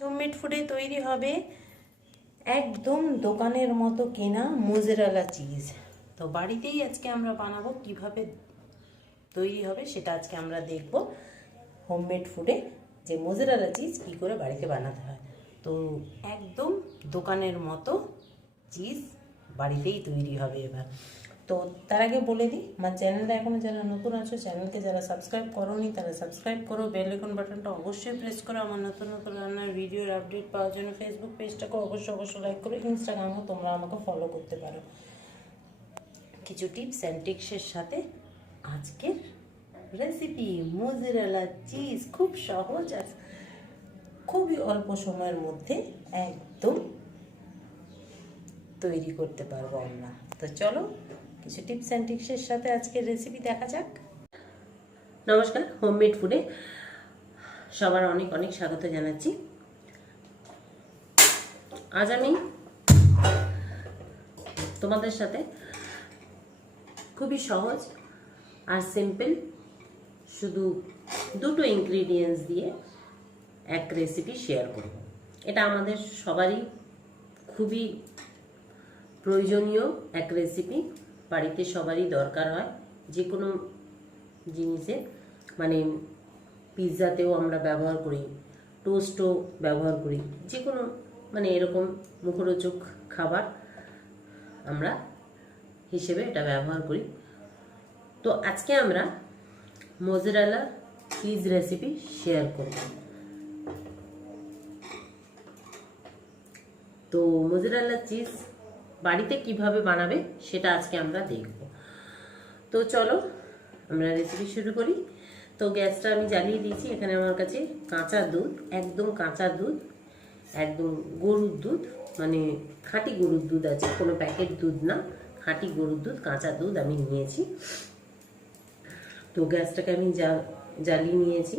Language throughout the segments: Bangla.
হোমমেড ফুডে তৈরি হবে একদম দোকানের মতো কেনা মোজারেলা চিজ। তো বাড়িতেই আজকে আমরা বানাবো, কিভাবে তৈরি হবে সেটা আজকে আমরা দেখব। হোমমেড ফুডে যে মোজারেলা চিজ কী করে বাড়িতে বানাতে হয়, তো একদম দোকানের মতো চিজ বাড়িতেই তৈরি হবে এবার। তো তার আগে বলে দিই, আমার চ্যানেলটা এখনও যারা নতুন আছো, চ্যানেলকে যারা সাবস্ক্রাইব করোনি তারা সাবস্ক্রাইব করো, বেল আইকন বাটনটা অবশ্যই প্রেস করো। আমার নতুন নতুন রান্নার ভিডিওর আপডেট পাওয়ার জন্য ফেসবুক পেজটাকে অবশ্যই লাইক করো, ইনস্টাগ্রামেও তোমরা আমাকে ফলো করতে পারো। কিছু টিপস অ্যান্ড ট্রিক্সের সাথে আজকের রেসিপি মোজারেলা চিজ, খুব সহজ আর খুবই অল্প সময়ের মধ্যে একদম তৈরি করতে পারবো আমরা। তো চলো কিছু টিপস অ্যান্ড ট্রিক্সের সাথে আজকের রেসিপি দেখা যাক। নমস্কার, হোমমেড ফুডে সবার অনেক অনেক স্বাগত জানাচ্ছি। আজ আমি তোমাদের সাথে খুবই সহজ আর সিম্পল, শুধু দুটো ইনগ্রিডিয়েন্টস দিয়ে এক রেসিপি শেয়ার করব। এটা আমাদের সবারই খুবই প্রয়োজনীয় এক রেসিপি, বাড়িতে সবারই দরকার হয়। যে কোনো জিনিসে, মানে পিৎজাতেও আমরা ব্যবহার করি, টোস্টও ব্যবহার করি, যে কোনো মানে এরকম মুখরোচক খাবার আমরা হিসেবে এটা ব্যবহার করি। তো আজকে আমরা মোজারেলা চিজ রেসিপি শেয়ার করব। তো মোজারেলা চিজ বাড়িতে কিভাবে বানাবে সেটা আজকে আমরা দেখব। তো চলো আমরা রেসিপি শুরু করি। তো গ্যাসটা আমি জ্বালিয়ে দিয়েছি। এখানে আমার কাছে কাঁচা দুধ, একদম কাঁচা দুধ, একদম গরুর দুধ, মানে খাঁটি গরুর দুধ আছে, কোনো প্যাকেট দুধ না, খাঁটি গরুর দুধ, কাঁচা দুধ আমি নিয়েছি। তো গ্যাসটাকে আমি জ্বালিয়ে নিয়েছি,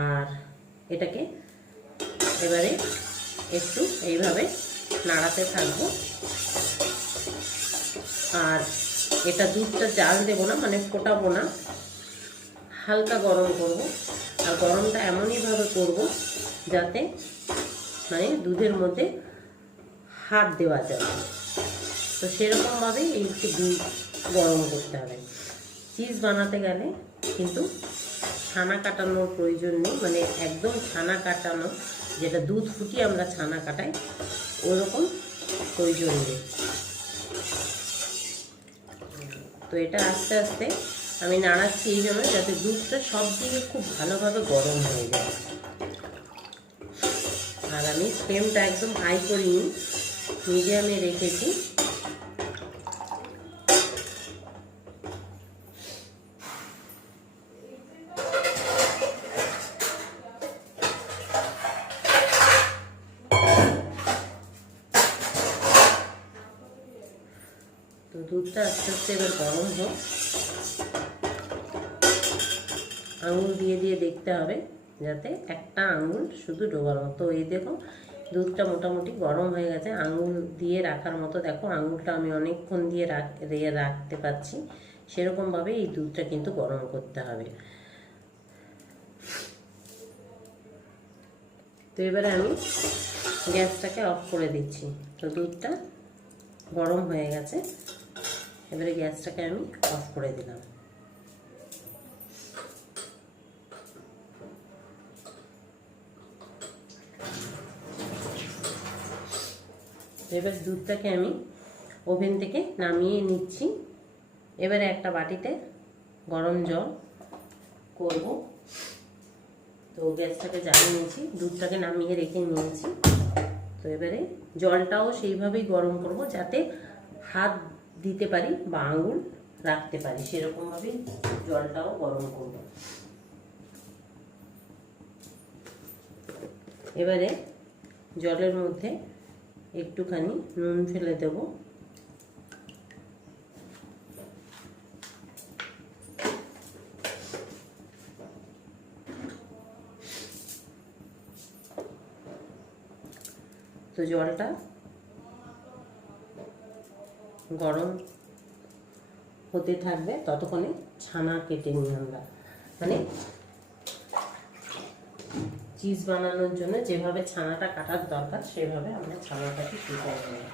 আর এটাকে এবারে একটু এইভাবে নাড়াতে থাকবো। আর এটা দুধটা জাল দেবো না, মানে ফোটাবো না, হালকা গরম করব। আর গরমটা এমনইভাবে করব যাতে মানে দুধের মধ্যে হাত দেওয়া যাবে। তো সেরকমভাবেই একটু দুধ গরম করতে হবে। চিজ বানাতে গেলে কিন্তু ছানা কাটানোর প্রয়োজন নেই, মানে একদম ছানা কাটানো, যেটা দুধ ফুটিয়ে আমরা ছানা কাটাই, ওরকম প্রয়োজন নেই। তো এটা আস্তে আস্তে আমি নাড়াচ্ছি এই জন্য যাতে দুধটা সব দিকে খুব ভালোভাবে গরম হয়ে যায়। আর আমি ফ্লেমটা একদম হাই করিনি, মিডিয়ামে রেখেছি। তো দুধটা আস্তে আস্তে এবার গরম হোক। আঙুল দিয়ে দিয়ে দেখতে হবে যাতে একটা আঙুল শুধু ডোবার মতো। এই দেখো দুধটা মোটামুটি গরম হয়ে গেছে, আঙুল দিয়ে রাখার মতো। দেখো আঙুলটা আমি অনেকক্ষণ দিয়ে রাখতে পারছি। সেরকমভাবে এই দুধটা কিন্তু গরম করতে হবে। তো এবারে আমি গ্যাসটাকে অফ করে দিচ্ছি। তো দুধটা গরম হয়ে গেছে, এবারে গ্যাসটাকে আমি অফ করে দিলাম। এবার দুধটাকে আমি ওভেন থেকে নামিয়ে নিচ্ছি। এবারে একটা বাটিতে গরম জল করব। তো গ্যাসটাকে জ্বালিয়ে নিয়েছি, দুধটাকে নামিয়ে রেখে নিয়েছি। তো এবারে জলটাও সেইভাবেই গরম করব যাতে হাত দিতে পারি বা আঙুল রাখতে পারি, সেরকমভাবেই জলটাও গরম করব। এবারে জলের মধ্যে একটুখানি নুন ফেলে দেব। তো জলটা গরম হতে থাকবে, ততক্ষণে ছানা কেটে নিই আমরা, মানে চিজ বানানোর জন্য যেভাবে ছানাটা কাটার দরকার সেভাবে আমরা ছানাটাকে কেটে নেব।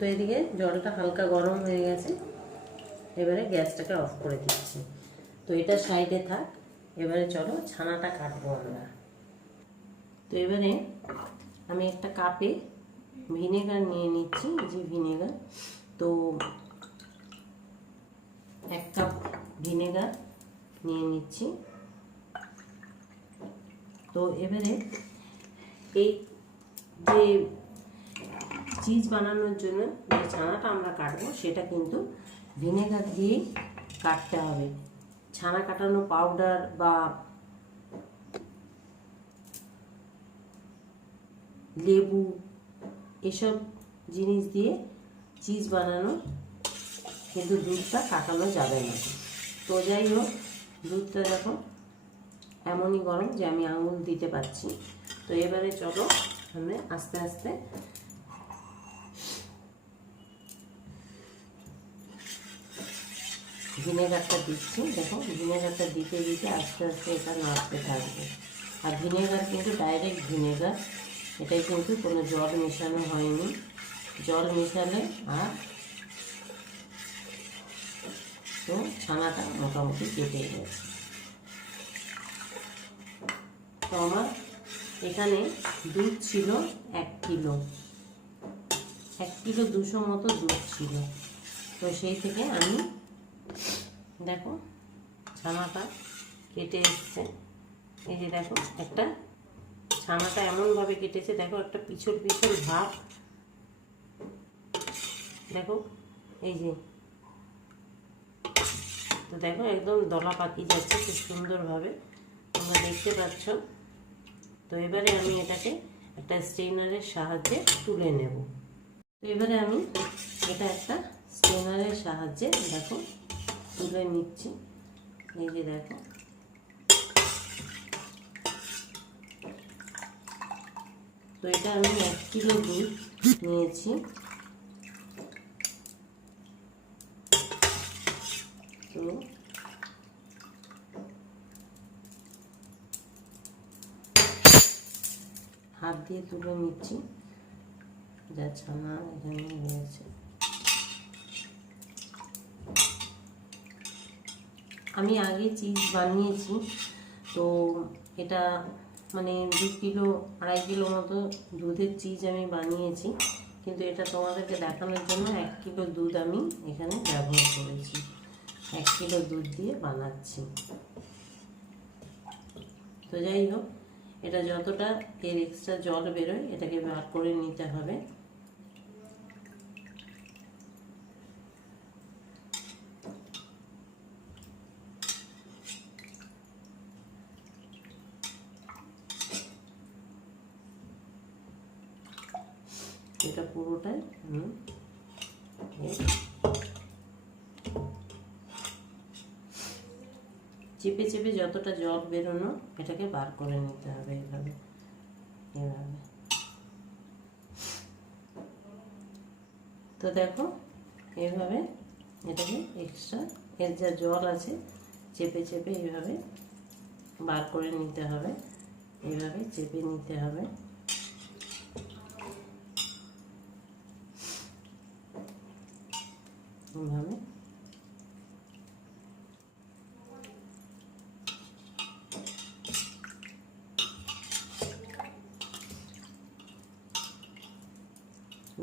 তো এদিকে জলটা হালকা গরম হয়ে গেছে, এবারে গ্যাসটাকে অফ করে দিচ্ছি। তো এটা সাইডে থাক, এবারে চলো ছানাটা কাটবো আমরা। তো এবারে আমি একটা কাপে ভিনেগার নিয়ে নিচ্ছি, এই যে ভিনেগার। তো 1 কাপ ভিনেগার নিয়ে নিচ্ছি। তো এবারে এই যে চিজ বানানোর জন্য যে ছানাটা আমরা কাটবো সেটা কিন্তু ভিনেগার দিয়েই কাটতে হবে। ছানা কাটানো পাউডার বা লেবু এসব জিনিস দিয়ে চিজ বানানো কিন্তু দুধটা কাটানো যাবে না। তো যাই হোক, দুধটা দেখো এমনই গরম যে আমি আঙুল দিতে পারছি। তো এবারে চলো আমরা আস্তে আস্তে ভিনেগারটা দিচ্ছি। দেখো ভিনেগারটা দিতে দিতে আস্তে আস্তে এটা নাড়তে থাকবে। আর ভিনেগার কিন্তু ডাইরেক্ট ভিনেগার, এটাই কিন্তু কোনো জল মেশানো হয়নি। জল মেশালে আর তো ছানাটা মোটামুটি কেটে গেছে। তো আমার এখানে দুধ ছিল 1 কিলো, 1 কিলো 200 মতো দুধ ছিল। তো সেই থেকে আমি দেখো ছানাটা কেটে এসছে। এই যে দেখো একটা ছানাটা এমনভাবে কেটেছে, দেখো একটা পিছল পিছল ভাব, দেখো এই যে। তো দেখো একদম দলা পাকি যাচ্ছে খুব সুন্দরভাবে, তোমরা দেখতে পাচ্ছ। তো এবারে আমি এটাকে একটা স্ট্রেনারের সাহায্যে তুলে নেব। তো এবারে আমি এটা একটা স্ট্রেনারের সাহায্যে দেখো তুলে নিচ্ছি। এই যে দেখো তো এটা আমি 1 কিলো দুধ নিয়েছি। তো হাত দিয়ে তুলে নিচ্ছি যা ছানা এখানে রয়েছে। আমি আগে চিজ বানিয়েছি, তো এটা মানে 2 কিলো 2.5 কিলো মতো দুধের চিজ আমি বানিয়েছি, কিন্তু এটা তোমাদেরকে দেখানোর জন্য 1 কিলো দুধ আমি এখানে ব্যবহার করেছি। 1 কিলো দুধ দিয়ে বানাচ্ছি। তো যাই হোক, এটা যতটা এর এক্সট্রা জল বেরোয় এটাকে বার করে নিতে হবে। এটা পুরোটাই আমি চেপে চেপে যতটা জল বেরোনো এটাকে বার করে নিতে হবে এভাবে এভাবে। তো দেখো এভাবে এটাকে এক্সট্রা এর যা জল আছে চেপে চেপে এইভাবে বার করে নিতে হবে, এইভাবে চেপে নিতে হবে। এইভাবে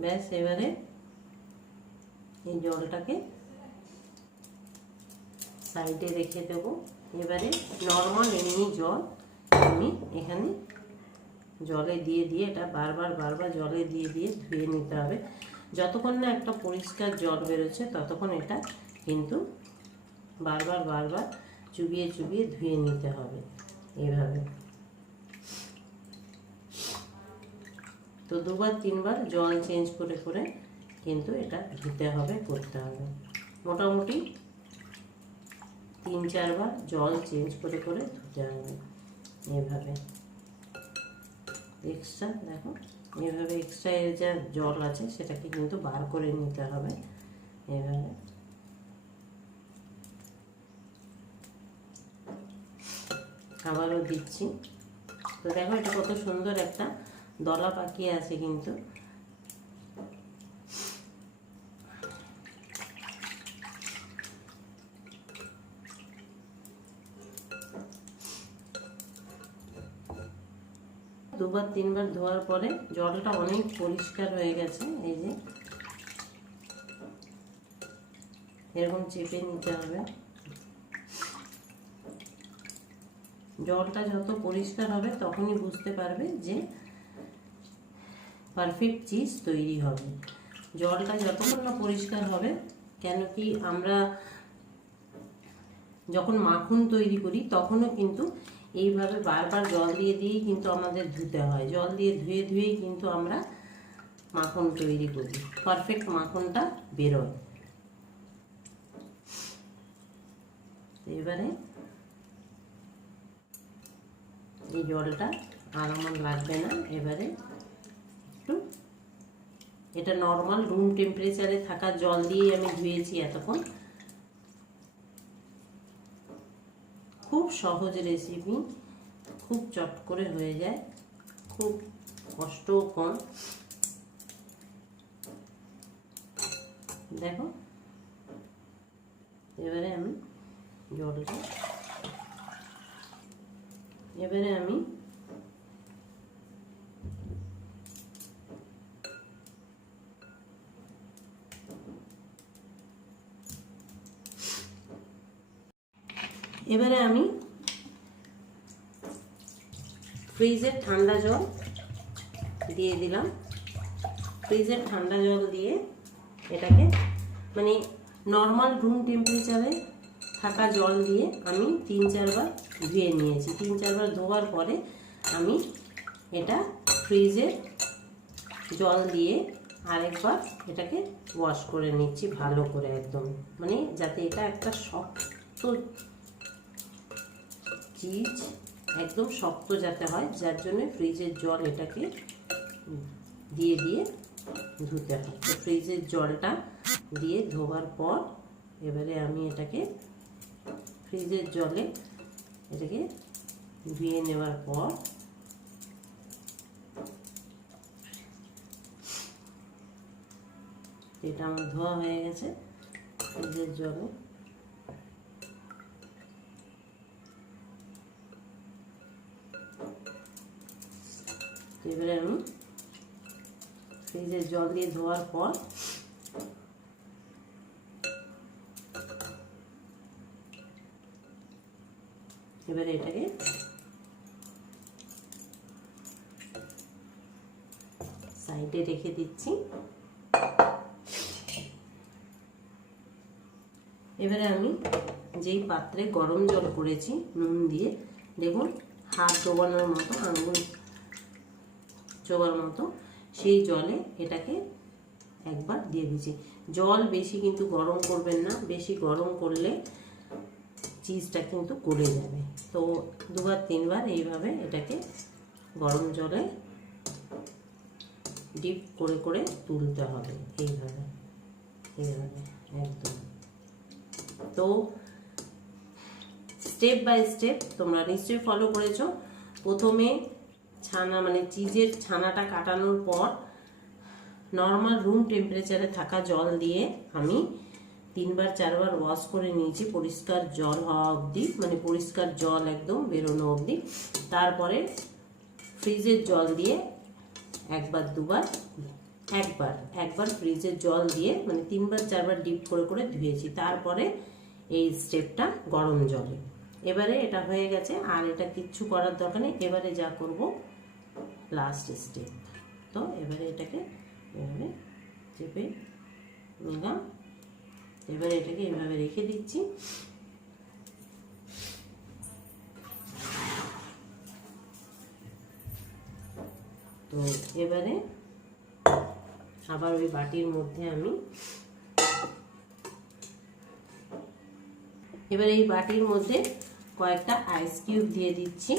ব্যাস। এবারে এই জলটাকে সাইডে রেখে দেবো। এবারে নর্মাল এমনি জল আমি এখানে জলে দিয়ে দিয়ে এটা বারবার বারবার জলে দিয়ে দিয়ে ধুয়ে নিতে হবে। যতক্ষণ না একটা পরিষ্কার জল বেরোচ্ছে ততক্ষণ এটা কিন্তু বারবার বারবার চুবিয়ে চুবিয়ে ধুয়ে নিতে হবে এইভাবে। তো দুবার তিনবার জল চেঞ্জ করে করে কিন্তু এটা ধুতে হবে, করতে হবে। মোটামুটি 3-4 বার জল চেঞ্জ করে করে ধুতে হবে। এইভাবে এক্সট্রা, দেখো এইভাবে এক্সট্রা এর যা জল আছে সেটাকে কিন্তু বার করে নিতে হবে। এইভাবে আবারও দিচ্ছি। তো দেখো এটা কত সুন্দর একটা দলা পাকিয়ে আছে কিন্তু। দুবার তিনবার ধোয়ার পরে জলটা অনেক পরিষ্কার হয়ে গেছে। এই যে এরকম চেপে নিতে হবে। জলটা যত পরিষ্কার হবে তখনই বুঝতে পারবে যে পারফেক্ট চিজ তৈরি হবে। জলটা যতক্ষণ না পরিষ্কার হবে, কেন কি আমরা যখন মাখন তৈরি করি তখনও কিন্তু এইভাবে বারবার জল দিয়ে দিয়েই কিন্তু আমাদের ধুতে হয়। জল দিয়ে ধুয়ে ধুয়েই কিন্তু আমরা মাখন তৈরি করি, পারফেক্ট মাখনটা বেরোয়। এবারে এই জলটা আর আমার লাগবে না। এবারে একটু এটা নর্মাল রুম টেম্পারেচারে থাকা জল দিয়েই আমি ধুয়েছি এতক্ষণ। খুব সহজ রেসিপি, খুব চট করে হয়ে যায়, খুব কষ্টও কম। দেখো এবারে আমি জলটা এবারে আমি ফ্রিজের ঠান্ডা জল দিয়ে দিলাম। ফ্রিজের ঠান্ডা জল দিয়ে এটাকে মানে নর্মাল রুম টেম্পারেচারে থাকা জল দিয়ে আমি 3-4 বার ধুয়ে নিয়েছি। 3-4 বার ধোয়ার পরে আমি এটা ফ্রিজে জল দিয়ে আরেকবার এটাকে ওয়াশ করে নিচ্ছি ভালো করে, একদম মানে যাতে এটা একটা শক্ত চিজ, একদম শক্ত যাতে হয়, যার জন্য ফ্রিজের জল এটাকে দিয়ে দিয়ে ধুতে হয়। তো ফ্রিজের জলটা দিয়ে ধোবার পর এবারে আমি এটাকে ফ্রিজের জলে এটাকে ধুয়ে নেওয়ার পর এটা আমার ধোয়া হয়ে গেছে ফ্রিজের জলে। এবারে আমি ফ্রিজের জল দিয়ে ধোয়ার পর এবারে এটাকে সাইডে রেখে দিচ্ছি। এবারে আমি যেই পাত্রে গরম জল করেছি নুন দিয়ে, দেখুন হাত ডোবানোর মতো, আঙুল চোবার মতো, সেই জলে এটাকে একবার দিয়ে দিচ্ছি। জল বেশি কিন্তু গরম করবেন না, বেশি গরম করলে চিজটা কিন্তু গলে যাবে। তো 2-3 বার এইভাবে এটাকে গরম জলে ডিপ করে করে তুলতে হবে, এইভাবে এইভাবে একদম। তো স্টেপ বাই স্টেপ তোমরা নিশ্চয়ই ফলো করেছো। প্রথমে ছানা মানে চিজের ছানাটা কাটানোর পর নর্মাল রুম টেম্পারেচারে থাকা জল দিয়ে আমি 3-4 বার ওয়াশ করে নিয়েছি, পরিষ্কার জল হওয়া অবধি, মানে পরিষ্কার জল একদম বেরোনো অবধি। তারপরে ফ্রিজের জল দিয়ে একবার ফ্রিজের জল দিয়ে মানে 3-4 বার ডিপ করে করে ধুয়েছি। তারপরে এই স্টেপটা গরম জলে। এবারে এটা হয়ে গেছে, আর এটা কিচ্ছু করার দরকার নেই। এবারে যা করব লাস্ট স্টেপ। তো এবারে এটাকে এভাবে চেপে নিলাম। এবারে এটাকে এইভাবে রেখে দিচ্ছি। তো তো এবারে আবার ওই বাটির মধ্যে আমি এবার এই বাটির মধ্যে কয়েকটা আইস কিউব দিয়ে দিচ্ছি।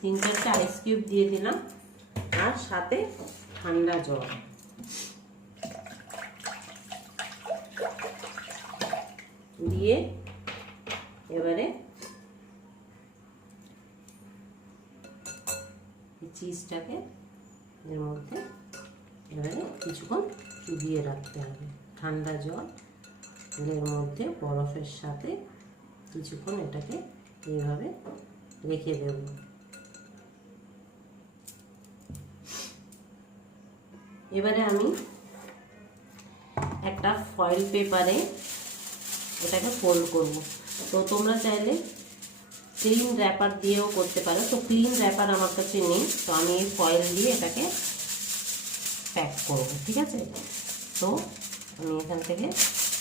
3-4টা আইস কিউব দিয়ে দিলাম, আর সাথে ঠান্ডা জল। দিয়ে এবারে চিজটাকে এর মধ্যে এবারে কিছুক্ষণ চুবিয়ে রাখতে হবে। ঠান্ডা জল এর মধ্যে বরফের সাথে কিছুক্ষণ এটাকে এইভাবে রেখে দেব। এবারে আমি একটা ফয়েল পেপারে এটাকে ফোল্ড করব। তো তোমরা চাইলে ক্লিন র্যাপার দিয়েও করতে পারো। তো ক্লিন র্যাপার আমার কাছে নেই, তো আমি এই ফয়েল দিয়ে এটাকে প্যাক করব। ঠিক আছে, তো আমি এখান থেকে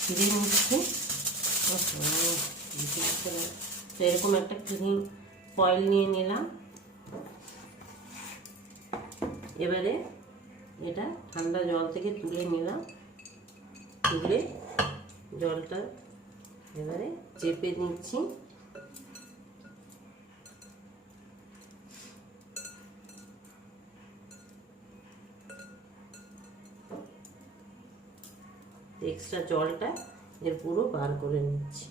ছিঁড়ে নিচ্ছি। তো এরকম একটা ক্লিন ফয়েল নিয়ে নিলাম। এবারে এটা ঠান্ডা জল থেকে তুলে নিলাম। তুলে জলটা এবারে চেপে নিচ্ছি। এক্সট্রা জলটা এর পুরো বার করে নিচ্ছি।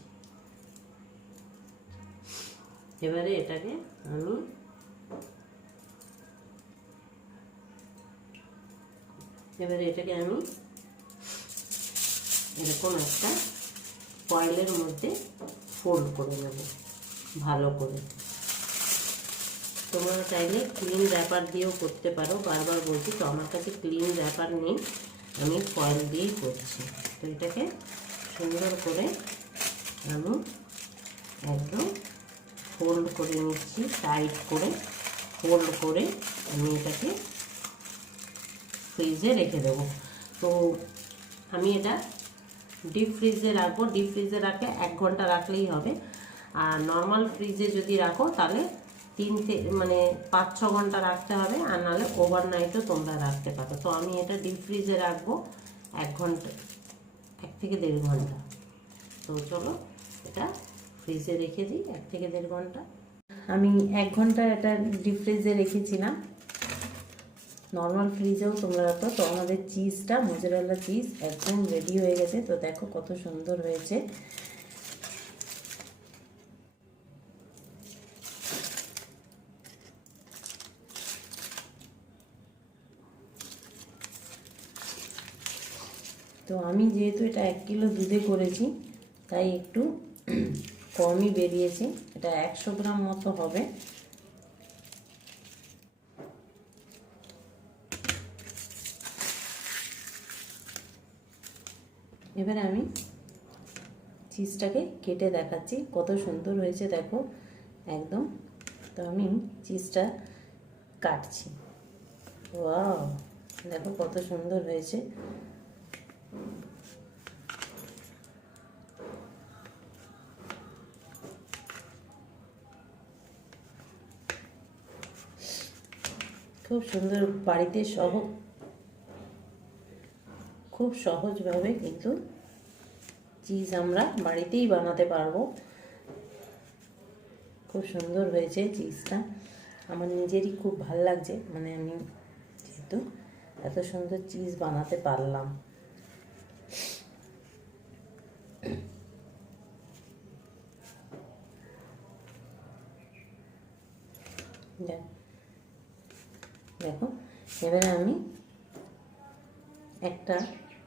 এবারে এটাকে আমি এরকম একটা ফয়েলের মধ্যে ফোল্ড করে নেব ভালো করে। তোমরা চাইলে ক্লিন র্যাপার দিয়েও করতে পারো, বারবার বলছি। তো আমার কাছে ক্লিন র্যাপার নেই, আমি ফয়েল দিয়েই করছি। তো এটাকে সুন্দর করে আমি একদম ফোল্ড করে নিচ্ছি, টাইট করে ফোল্ড করে আমি এটাকে ফ্রিজে রেখে দেবো। তো আমি এটা ডিপ ফ্রিজে রাখবো। ডিপ ফ্রিজে রাখলে 1 ঘন্টা রাখলেই হবে। আর নর্মাল ফ্রিজে যদি রাখো তাহলে 5-6 ঘন্টা রাখতে হবে, আর নাহলে ওভারনাইটও তোমরা রাখতে পারো। তো আমি এটা ডিপ ফ্রিজে রাখবো 1 ঘন্টা, 1 থেকে 1.5 ঘন্টা। তো চলো এটা ফ্রিজে রেখে দিই 1 থেকে 1.5 ঘন্টা। আমি 1 ঘন্টা এটা ডিপ ফ্রিজে রেখেছিলাম। নর্মাল ফ্রিজেও তোমরা রাখো। তো আমাদের চিজটা, মোজারেলা চিজ একদম রেডি হয়ে গেছে। তো দেখো কত সুন্দর হয়েছে। তো আমি যেহেতু এটা 1 কিলো দুধে করেছি, তাই একটু কমই বেরিয়েছে। এটা 100 গ্রাম মতো হবে। এবারে আমি চিজটাকে কেটে দেখাচ্ছি কত সুন্দর হয়েছে, দেখো একদম। তো আমি চিজটা কাটছি। ওয়াও, দেখো কত সুন্দর হয়েছে। খুব সুন্দর, বাড়িতে খুব সহজভাবে কিন্তু চিজ আমরা বাড়িতেই বানাতে পারবো। খুব সুন্দর হয়েছে চিজটা, আমার নিজেরই খুব ভালো লাগছে। মানে আমি যেহেতু এত সুন্দর চিজ বানাতে পারলাম। দেখো, এবারে আমি একটা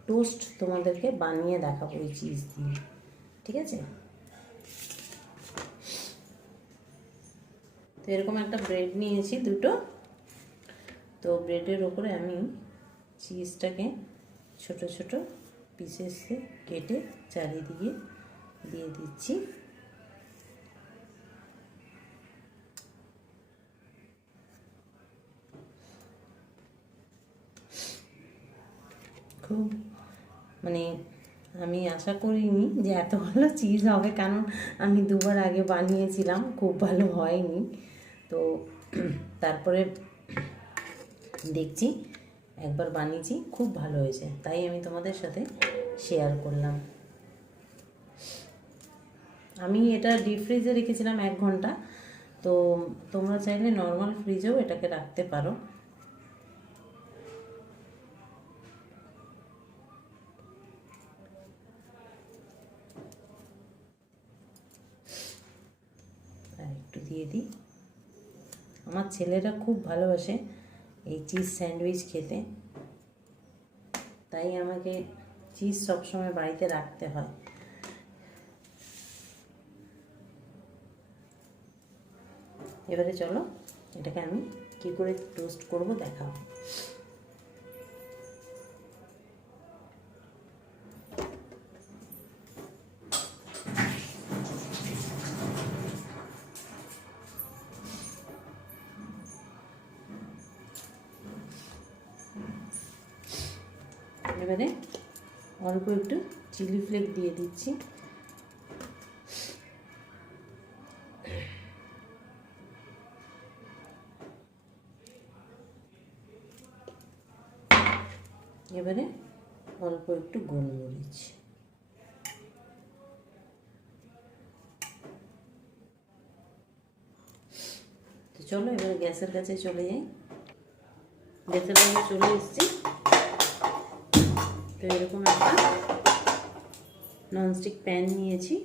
টোস্ট তোমাদেরকে বানিয়ে দেখাবো এই চিজ দিয়ে। ঠিক আছে, তো এরকম একটা ব্রেড নিয়েছি 2টো। তো ব্রেডের ওপরে আমি চিজটাকে ছোট ছোট পিসেসে কেটে চারিদিকে দিয়ে দিচ্ছি। খুব আমি আশা করিনি যে এত ভালো চিজ হবে, কারণ আমি 2বার আগে বানিয়েছিলাম, খুব ভালো হয়নি। তো তো তারপরে দেখছি একবার বানিয়েছি, খুব ভালো হয়েছে, তাই আমি তোমাদের সাথে শেয়ার করলাম। আমি এটা ডিপ ফ্রিজে রেখেছিলাম 1 ঘন্টা, তো তোমরা চাইলে নর্মাল ফ্রিজেও এটাকে রাখতে পারো। আর একটু দিয়ে দিই। আমার ছেলেরা খুব ভালোবাসে এই চিজ স্যান্ডউইচ খেতে, তাই আমাকে চিজ সবসময় বাড়িতে রাখতে হয়। এবারে চলো এটাকে আমি কি করে টোস্ট করব দেখাও। এবারে অল্প একটু চিলি ফ্লেক্স দিয়ে দিচ্ছি। এবারে অল্প একটু গোলমরিচ। তো চলো এবারে গ্যাসের কাছে চলে যাই। গ্যাসের কাছে চলে এসেছি। তো এরকম একটা ননস্টিক প্যান নিয়েছি।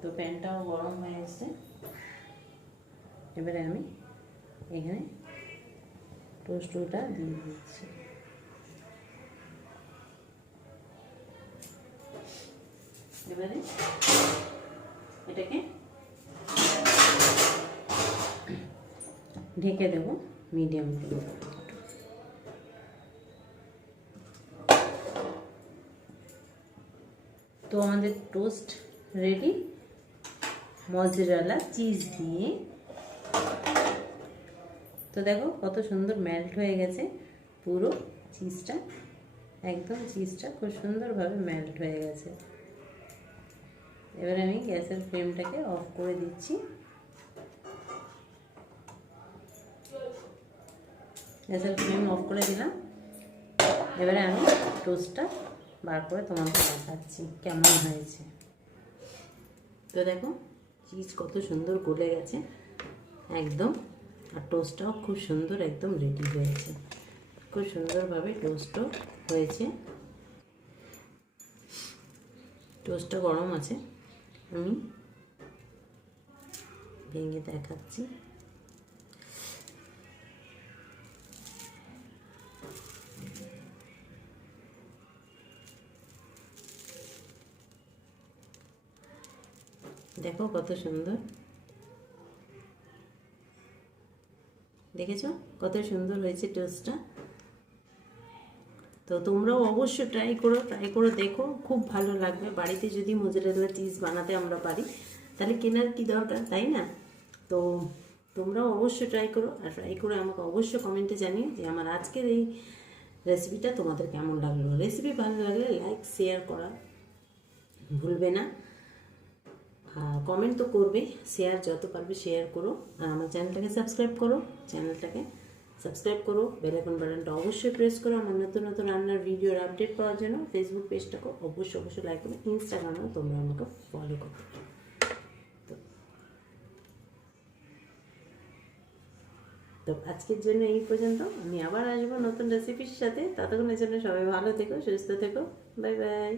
তো প্যানটাও গরম হয়ে এসেছে। এবারে আমি এখানে টোস্টটা দিয়ে দিচ্ছি। এবারে এটাকে ঢেকে দেব মিডিয়াম ফ্লেমে। তো আমাদের টোস্ট রেডি মজরেলা চিজ দিয়ে। তো দেখো কত সুন্দর মেল্ট হয়ে গেছে পুরো চিজটা, একদম চিজটা খুব সুন্দরভাবে মেল্ট হয়ে গেছে। এবারে আমি গ্যাসের ফ্লেমটাকে অফ করে দিচ্ছি। গ্যাসের ফ্লেম অফ করে দিলাম। এবারে আমি টোস্টটা বার করে তোমাকে দেখাচ্ছি কেমন হয়েছে। তো দেখো চিজ কত সুন্দর গলে গেছে একদম, আর টোস্টটাও খুব সুন্দর একদম রেডি হয়েছে। খুব সুন্দরভাবে টোস্টও হয়েছে। টোস্টটা গরম আছে, আমি ভেঙে দেখাচ্ছি। দেখো কত সুন্দর, দেখেছো কত সুন্দর হয়েছে টোস্টটা। তো তোমরাও অবশ্যই ট্রাই করো দেখো, খুব ভালো লাগবে। বাড়িতে যদি মোজারেলা চিজ বানাতে আমরা পারি তাহলে কেনার কি দরকার, তাই না? তো তোমরাও অবশ্যই ট্রাই করো, আর ট্রাই করে আমাকে অবশ্যই কমেন্টে জানিও যে আমার আজকের এই রেসিপিটা তোমাদের কেমন লাগলো। রেসিপি ভালো লাগলে লাইক শেয়ার করা ভুলবে না। কমেন্ট তো করবে, শেয়ার যত পারবে শেয়ার করো। আর আমার চ্যানেলটাকে সাবস্ক্রাইব করো, বেল আইকন বাটনটা অবশ্যই প্রেস করো আমার নতুন নতুন রান্নার ভিডিওর আপডেট পাওয়ার জন্য। ফেসবুক পেজটাকে অবশ্যই লাইক করবে, ইনস্টাগ্রামেও তোমরা আমাকে ফলো করো। তো আজকের জন্য এই পর্যন্ত, আমি আবার আসবো নতুন রেসিপির সাথে। ততক্ষণের জন্য সবাই ভালো থেকো, সুস্থ থেকো, বাই বাই।